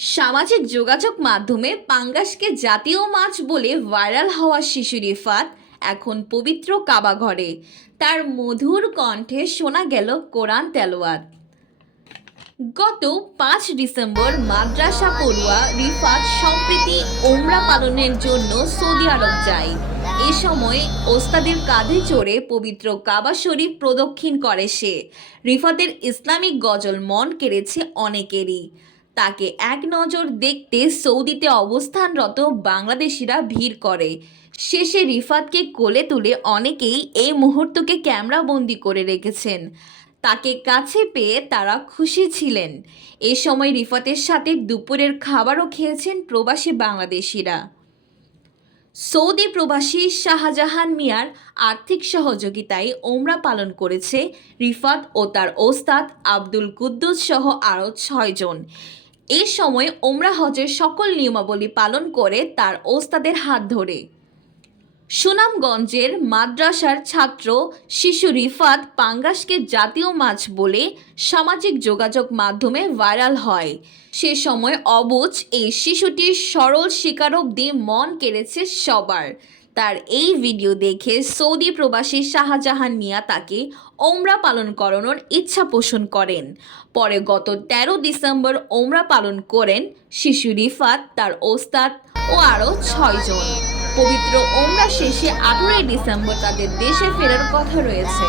সামাজিক যোগাযোগ মাধ্যমে পাঙ্গাসকে জাতীয় মাছ বলে ভাইরাল হওয়া শিশু রিফাত এখন পবিত্র কাবা ঘরে। তার মধুর কণ্ঠে শোনা গেল কোরআন তেলোয়াত গত পাঁচ ডিসেম্বর মাদ্রাসা পড়ুয়া রিফাত সম্প্রীতি ওমরা পালনের জন্য সৌদি আরব যায়। এ সময় ওস্তাদের কাঁধে চড়ে পবিত্র কাবা শরীফ প্রদক্ষিণ করে সে। রিফাতের ইসলামিক গজল মন কেড়েছে অনেকেরই। তাকে এক নজর দেখতে সৌদিতে অবস্থানরত বাংলাদেশিরা ভিড় করে। শেষে রিফাতকে কোলে তুলে অনেকেই এই মুহূর্তকে ক্যামেরাবন্দি করে রেখেছেন। তাকে কাছে পেয়ে তারা খুশি ছিলেন। এ সময় রিফাতের সাথে দুপুরের খাবারও খেয়েছেন প্রবাসী বাংলাদেশিরা। সৌদি প্রবাসী শাহজাহান মিয়ার আর্থিক সহযোগিতায় ওমরা পালন করেছে রিফাত ও তার ওস্তাদ আব্দুল কুদ্দুস সহ আরও ছয়জন। এ সময় ওমরা হজের সকল নিয়মাবলী পালন করে তার ওস্তাদের হাত ধরে। সুনামগঞ্জের মাদ্রাসার ছাত্র শিশু রিফাত পাঙ্গাসকে জাতীয় মাছ বলে সামাজিক যোগাযোগ মাধ্যমে ভাইরাল হয়। সে সময় অবুজ এই শিশুটির সরল স্বীকারোক্তি মন কেড়েছে সবার। তার এই ভিডিও দেখে সৌদি প্রবাসী শাহজাহান মিয়া তাকে ওমরা পালন করানোর ইচ্ছা পোষণ করেন। পরে গত তেরো ডিসেম্বর ওমরা পালন করেন শিশু রিফাত, তার ওস্তাদ ও আরও ছয়জন পবিত্র ওমরা শেষে আঠেরোই ডিসেম্বর তাদের দেশে ফেরার কথা রয়েছে।